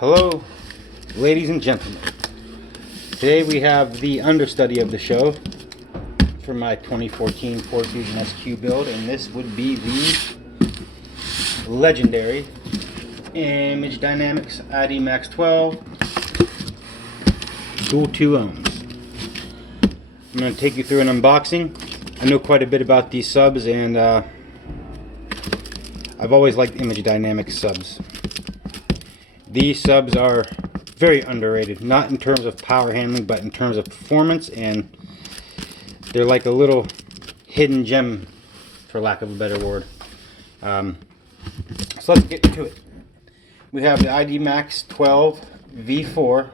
Hello, ladies and gentlemen. Today we have the understudy of the show for my 2014 Ford Fusion SQ build, and this would be the legendary IDMAX IDMAX 12 dual 2 ohms. I'm going to take you through an unboxing. I know quite a bit about these subs, and I've always liked Image Dynamics subs. These subs are very underrated, not in terms of power handling, but in terms of performance, and they're like a little hidden gem, for lack of a better word. So let's get to it. We have the IDMAX 12 V4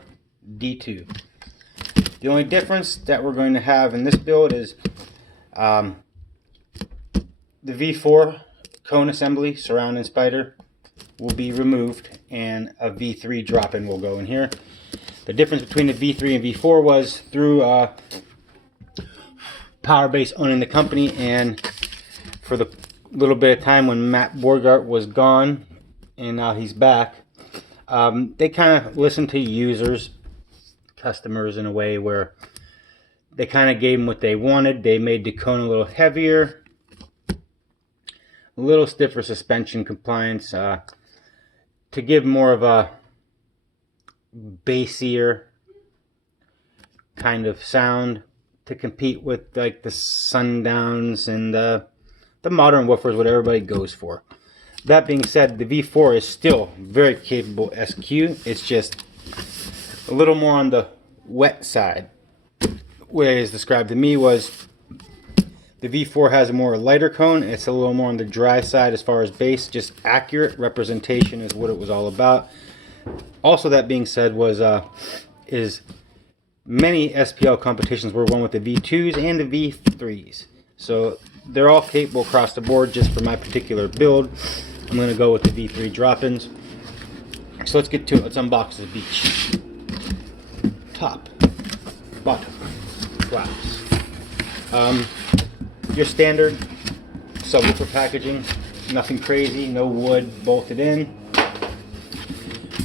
D2. The only difference that we're going to have in this build is the V4 cone assembly, surround and spider, will be removed, and a V3 drop-in will go in here. The difference between the V3 and V4 was through Powerbase owning the company, and for the little bit of time when Matt Borgart was gone and now he's back, they kind of listened to users, customers, in a way where they kind of gave them what they wanted. They made the cone a little heavier, a little stiffer suspension compliance, to give more of a bassier kind of sound to compete with like the Sundowns and the modern woofers, what everybody goes for. That being said, the V4 is still very capable SQ. It's just a little more on the wet side. The way it's described to me was the V4 has a more lighter cone. It's a little more on the dry side as far as bass. Just accurate representation is what it was all about. Also, that being said, was many SPL competitions were won with the V2s and the V3s. So they're all capable across the board. Just for my particular build, I'm going to go with the V3 drop-ins. So let's get to it. Let's unbox the beach. Top, bottom, flaps. Your standard subwoofer packaging, nothing crazy, no wood bolted in.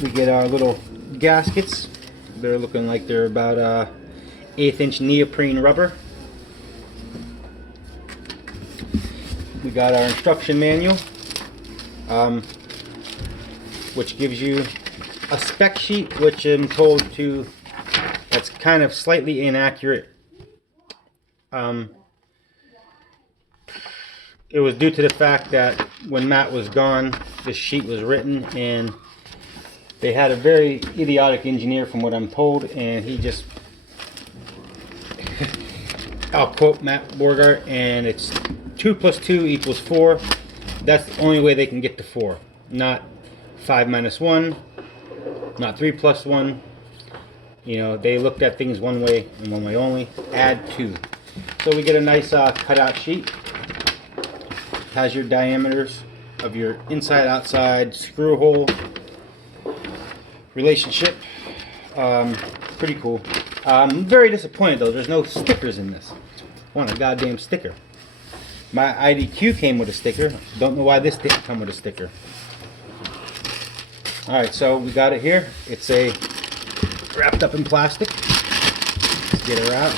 We get our little gaskets. They're looking like they're about 1/8 inch neoprene rubber. We got our instruction manual, which gives you a spec sheet, which I'm told to, that's kind of slightly inaccurate. It was due to the fact that when Matt was gone, this sheet was written, and they had a very idiotic engineer, from what I'm told, and he just, I'll quote Matt Borgart, and it's 2 + 2 = 4. That's the only way they can get to 4. Not 5 - 1, not 3 + 1. You know, they looked at things one way and one way only. Add 2. So we get a nice cutout sheet. Has your diameters of your inside outside screw hole relationship. Pretty cool. I'm very disappointed though, there's no stickers in this. I want a goddamn sticker. My IDQ came with a sticker. Don't know why this didn't come with a sticker. Alright, so we got it here. It's wrapped up in plastic. Let's get her out.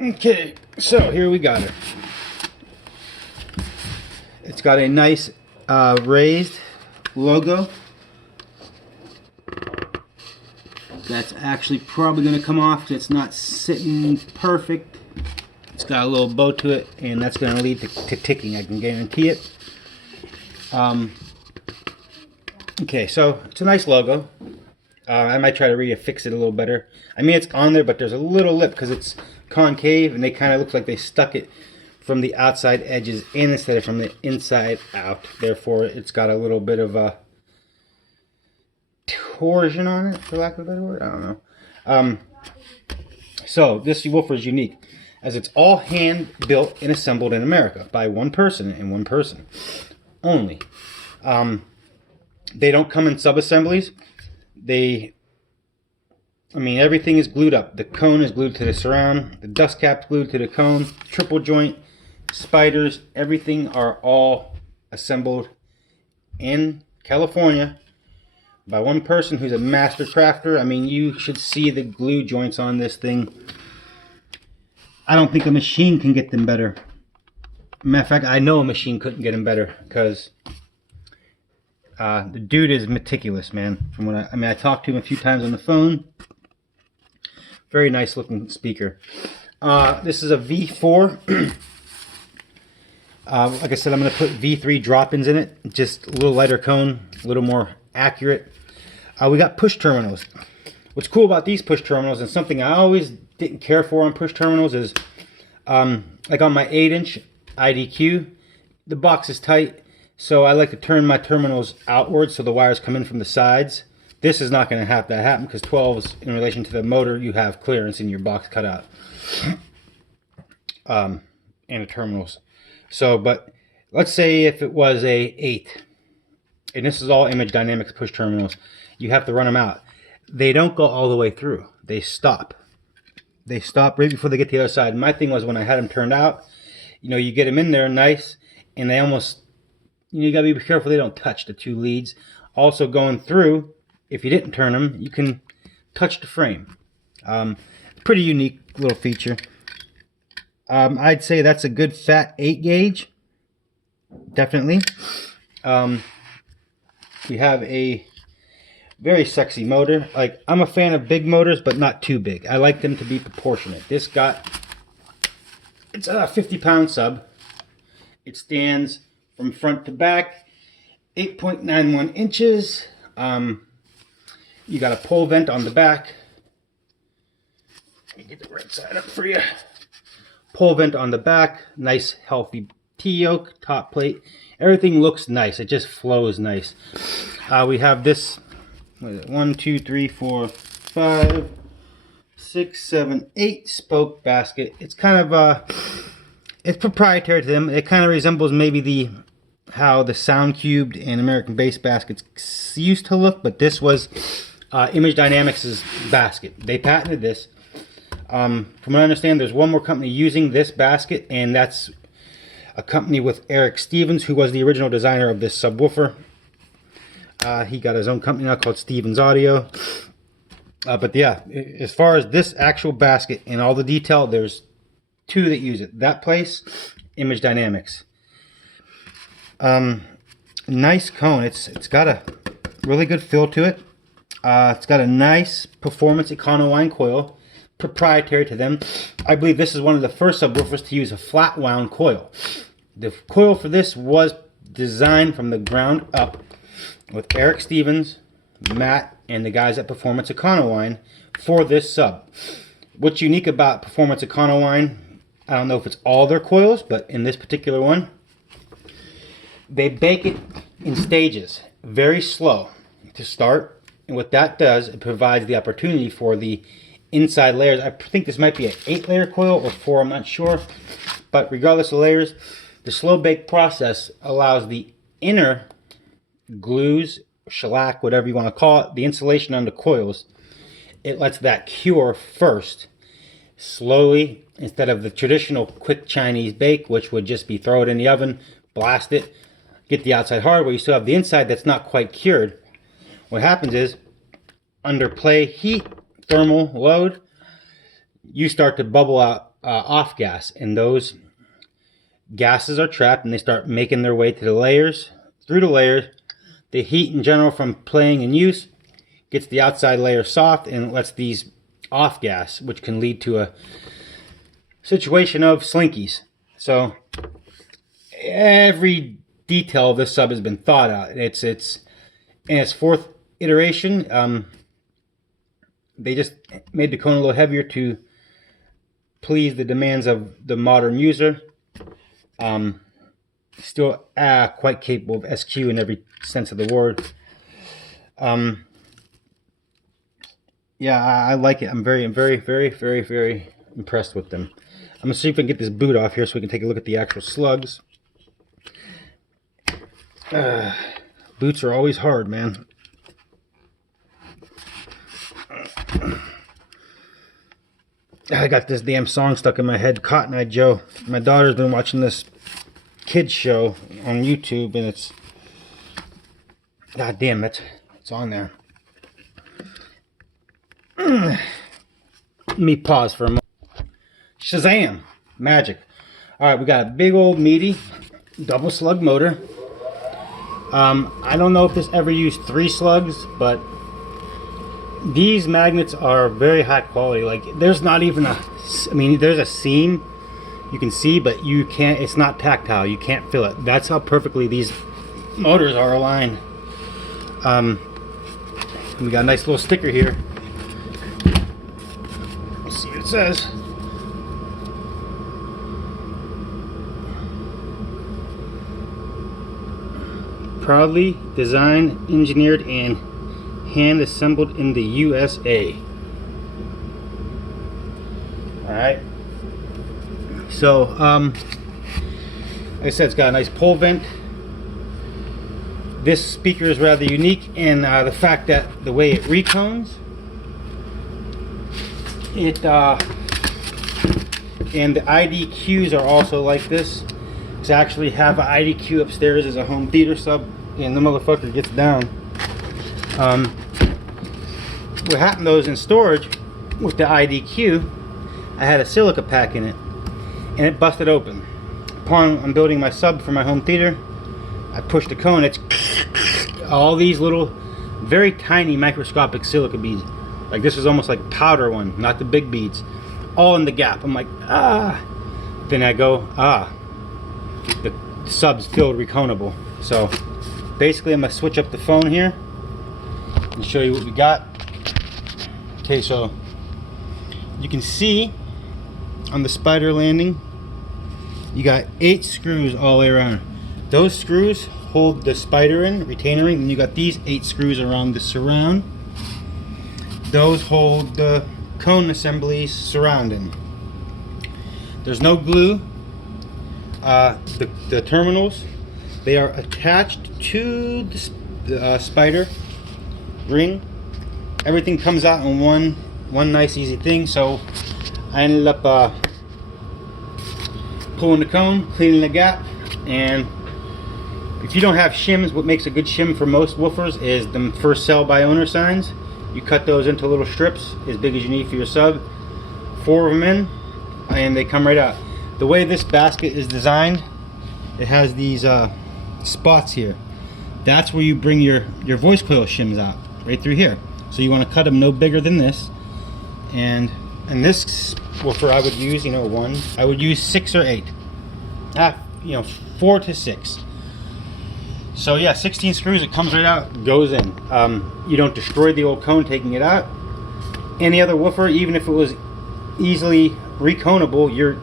Okay, so here we got it. It's got a nice raised logo. That's actually probably going to come off because it's not sitting perfect. It's got a little bow to it, and that's going to lead to ticking, I can guarantee it. Okay, so it's a nice logo. I might try to refix it a little better. I mean, it's on there, but there's a little lip because it's concave, and they kind of look like they stuck it from the outside edges in instead of from the inside out. Therefore, it's got a little bit of a torsion on it, for lack of a better word. I don't know. So this woofer is unique, as it's all hand built and assembled in America by one person and one person only. They don't come in sub-assemblies. They I mean, everything is glued up. The cone is glued to the surround. The dust cap's glued to the cone. Triple joint, spiders, everything are all assembled in California by one person who's a master crafter. I mean, you should see the glue joints on this thing. I don't think a machine can get them better. Matter of fact, I know a machine couldn't get them better, because the dude is meticulous, man. From what I talked to him a few times on the phone. Very nice looking speaker. This is a V4. Like I said, I'm going to put V3 drop-ins in it. Just a little lighter cone, a little more accurate. We got push terminals. What's cool about these push terminals, and something I always didn't care for on push terminals, is like on my 8-inch IDQ, the box is tight, so I like to turn my terminals outwards so the wires come in from the sides. This is not going to have that happen, because 12s, in relation to the motor, you have clearance in your box cut out. And the terminals. So, but let's say if it was a 8, and this is all Image Dynamics push terminals, you have to run them out. They don't go all the way through. They stop. They stop right before they get to the other side. My thing was, when I had them turned out, you know, you get them in there nice, and they almost, you gotta be careful they don't touch the two leads. Also, going through, if you didn't turn them, you can touch the frame. Pretty unique little feature. I'd say that's a good fat 8 gauge. Definitely. We have a very sexy motor. Like, I'm a fan of big motors, but not too big. I like them to be proportionate. It's a 50-pound sub. It stands from front to back, 8.91 inches. You got a pole vent on the back. Let me get the right side up for you. Pole vent on the back, nice healthy T-yoke, top plate. Everything looks nice. It just flows nice. We have this, what is it? 1, 2, 3, 4, 5, 6, 7, 8 spoke basket. It's kind of it's proprietary to them. It kind of resembles maybe how the Sound Cubed and American Bass baskets used to look, but this was Image Dynamics' basket. They patented this. From what I understand, there's one more company using this basket, and that's a company with Eric Stevens, who was the original designer of this subwoofer. He got his own company now called Stevens Audio. But yeah, as far as this actual basket and all the detail, there's 2 that use it. That place, Image Dynamics. Nice cone. It's got a really good feel to it. It's got a nice performance Econo-Wine coil, proprietary to them. I believe this is one of the first subwoofers to use a flat wound coil. The coil for this was designed from the ground up with Eric Stevens, Matt, and the guys at Performance Econo-Wine for this sub. What's unique about Performance Econo-Wine, I don't know if it's all their coils, but in this particular one, they bake it in stages, very slow to start. And what that does, it provides the opportunity for the inside layers. I think this might be an 8-layer coil or 4, I'm not sure. But regardless of layers, the slow bake process allows the inner glues, shellac, whatever you want to call it, the insulation on the coils, it lets that cure first, slowly, instead of the traditional quick Chinese bake, which would just be throw it in the oven, blast it, get the outside hard, where you still have the inside that's not quite cured. What happens is, under play heat, thermal load, you start to bubble out off gas, and those gases are trapped, and they start making their way to the layers. Through the layers, the heat in general from playing and use gets the outside layer soft, and it lets these off gas, which can lead to a situation of slinkies. So every detail of this sub has been thought out. It's in its 4th iteration. They just made the cone a little heavier to please the demands of the modern user. Still quite capable of SQ in every sense of the word. Yeah, I like it. I'm very, very, very, very, very impressed with them. I'm going to see if I can get this boot off here so we can take a look at the actual slugs. Boots are always hard, man. I got this damn song stuck in my head, Cotton Eye Joe. My daughter's been watching this kids show on YouTube, and it's, god damn, it's on there. Let me pause for a moment. Shazam! Magic. Alright, we got a big old meaty double slug motor. I don't know if this ever used 3 slugs, but these magnets are very high quality. Like, there's not even a, I mean, there's a seam you can see, but you can't, it's not tactile, you can't feel it. That's how perfectly these motors are aligned. We got a nice little sticker here. Let's see what it says. Proudly designed, engineered, and hand assembled in the USA. Alright. So, like I said, it's got a nice pole vent. This speaker is rather unique in the fact that the way it recones, and the IDQs are also like this. I actually have an IDQ upstairs as a home theater sub, and the motherfucker gets down. What happened though is, in storage with the IDQ, I had a silica pack in it, and it busted open. Upon unbuilding my sub for my home theater, I pushed the cone. It's all these little, very tiny microscopic silica beads. Like, this was almost like powder one, not the big beads, all in the gap. I'm like, ah. Then I go, ah. The sub's filled reconable. So basically I'm gonna switch up the phone here and show you what we got. Okay, so you can see on the spider landing you got 8 screws all the way around. Those screws hold the spider in, retainer ring, and you got these 8 screws around the surround. Those hold the cone assemblies surrounding. There's no glue. The terminals, they are attached to the spider ring. Everything comes out in one nice easy thing. So I ended up pulling the cone, cleaning the gap, and if you don't have shims, what makes a good shim for most woofers is the first sell by owner signs. You cut those into little strips as big as you need for your sub, 4 of them in, and they come right out. The way this basket is designed, it has these spots here. That's where you bring your voice coil shims out, right through here. So you want to cut them no bigger than this. And this woofer I would use, I would use 6 or 8. 4 to 6. So yeah, 16 screws, it comes right out, goes in. You don't destroy the old cone taking it out. Any other woofer, even if it was easily reconable, you're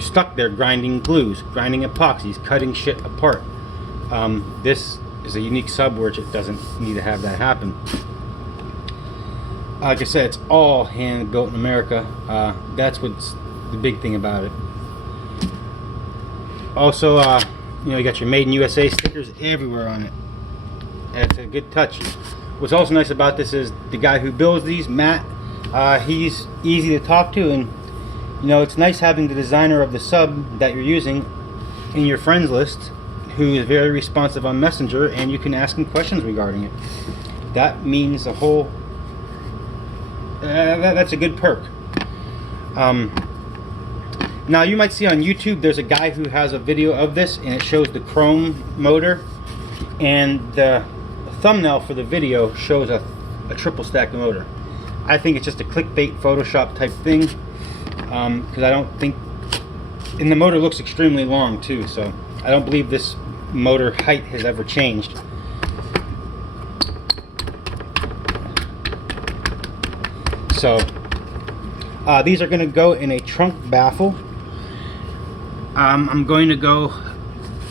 stuck there grinding glues, grinding epoxies, cutting shit apart. This is a unique sub where it doesn't need to have that happen. Like I said, it's all hand built in America. That's what's the big thing about it. Also, you got your Made in USA stickers everywhere on it. It's a good touch. What's also nice about this is the guy who builds these, Matt, he's easy to talk to, and it's nice having the designer of the sub that you're using in your friends list, who is very responsive on Messenger, and you can ask him questions regarding it. That means a whole, that's a good perk. Now you might see on YouTube there's a guy who has a video of this, and it shows the chrome motor, and the thumbnail for the video shows a triple stack motor. I think it's just a clickbait Photoshop type thing, because I don't think, and the motor looks extremely long too, so I don't believe this motor height has ever changed. So these are going to go in a trunk baffle. I'm going to go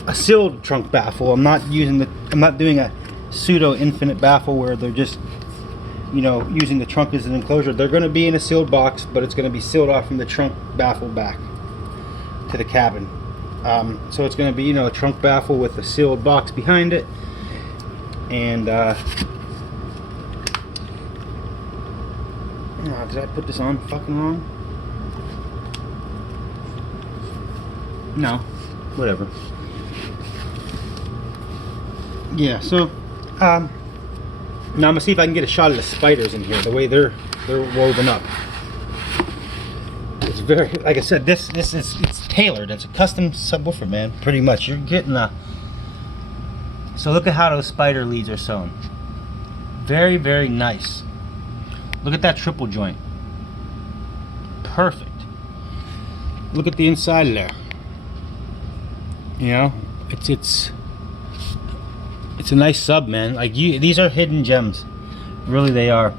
a sealed trunk baffle. I'm not doing a pseudo infinite baffle where they're just using the trunk as an enclosure. They're going to be in a sealed box, but it's going to be sealed off from the trunk baffle back to the cabin. So it's going to be a trunk baffle with a sealed box behind it, and did I put this on fucking wrong? No, whatever. Yeah, so now I'm gonna see if I can get a shot of the spiders in here, the way they're woven up. It's very, like I said, this is, it's tailored. It's a custom subwoofer, man. Pretty much, you're getting a. So look at how those spider leads are sewn. Very, very nice. Look at that triple joint. Perfect. Look at the inside of there. You know, it's a nice sub, man. Like these are hidden gems. Really, they are.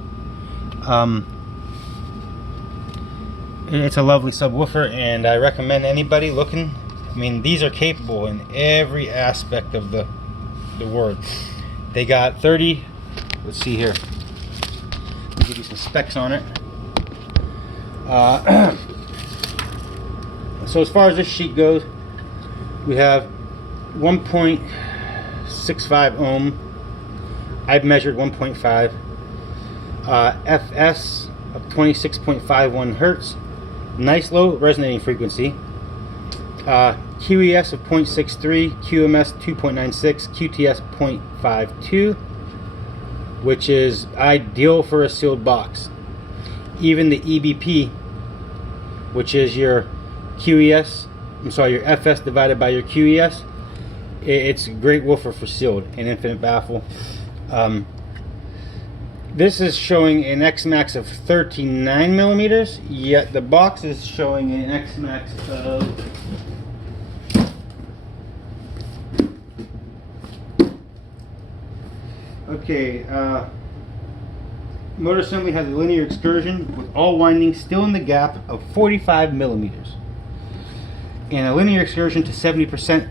It's a lovely subwoofer, and I recommend anybody looking. I mean, these are capable in every aspect of the word. They got 30. Let's see here. Let me give you some specs on it. So as far as this sheet goes, we have 1.65 ohm. I've measured 1.5. FS of 26.51 hertz. Nice low resonating frequency. QES of 0.63, QMS 2.96, QTS 0.52, which is ideal for a sealed box. Even the EBP, which is your QES, your FS divided by your QES, it's a great woofer for sealed and infinite baffle. This is showing an IDMAX of 39 millimeters, yet the box is showing an IDMAX of motor assembly has a linear excursion with all windings still in the gap of 45 millimeters, and a linear excursion to 70%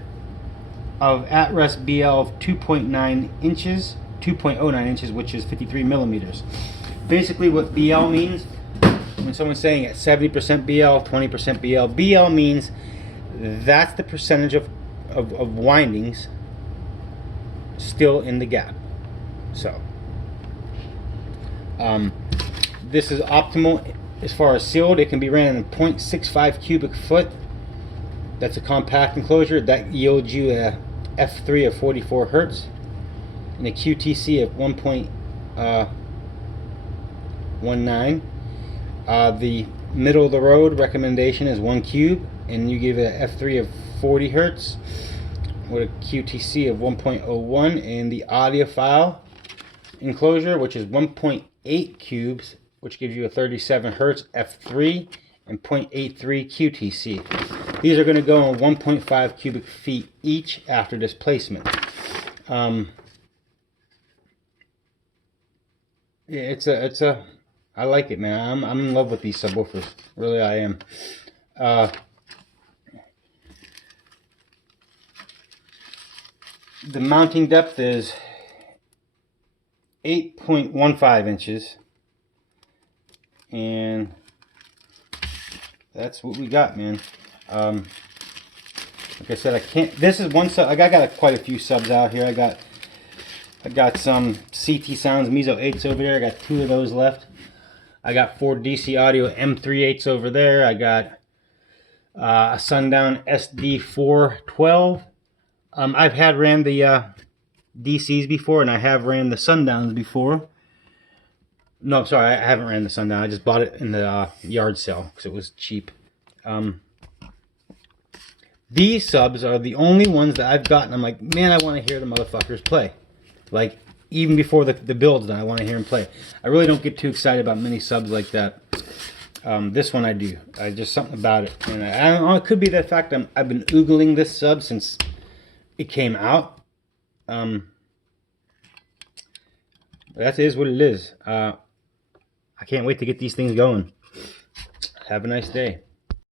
of at-rest BL of 2.9 inches. 2.09 inches, which is 53 millimeters. Basically, what BL means, when someone's saying at 70% BL, 20% BL, BL means that's the percentage of windings still in the gap. So, this is optimal as far as sealed. It can be ran in 0.65 cubic foot. That's a compact enclosure. That yields you a F3 of 44 hertz. And a QTC of 1.19. The middle of the road recommendation is 1 cube, and you give it a F3 of 40 hertz with a QTC of 1.01, and the audiophile enclosure, which is 1.8 cubes, which gives you a 37 hertz F3 and 0.83 QTC. These are going to go on 1.5 cubic feet each after displacement. I like it, man. I'm in love with these subwoofers. Really, I am. The mounting depth is 8.15 inches, and that's what we got, man. Like I said, I can't. This is one sub. I got quite a few subs out here. I got some CT Sounds Meso 8s over there. I got 2 of those left. I got 4 DC Audio M38s over there. I got a Sundown SD412. I've had ran the DCs before, and I have ran the Sundowns before. No, sorry, I haven't ran the Sundown. I just bought it in the yard sale because it was cheap. These subs are the only ones that I've gotten. I'm like, man, I want to hear the motherfuckers play. Like, even before the build's done, I want to hear him play. I really don't get too excited about mini subs like that. This one I do. Just something about it. And I don't know, it could be the fact I've been oogling this sub since it came out. That is what it is. I can't wait to get these things going. Have a nice day.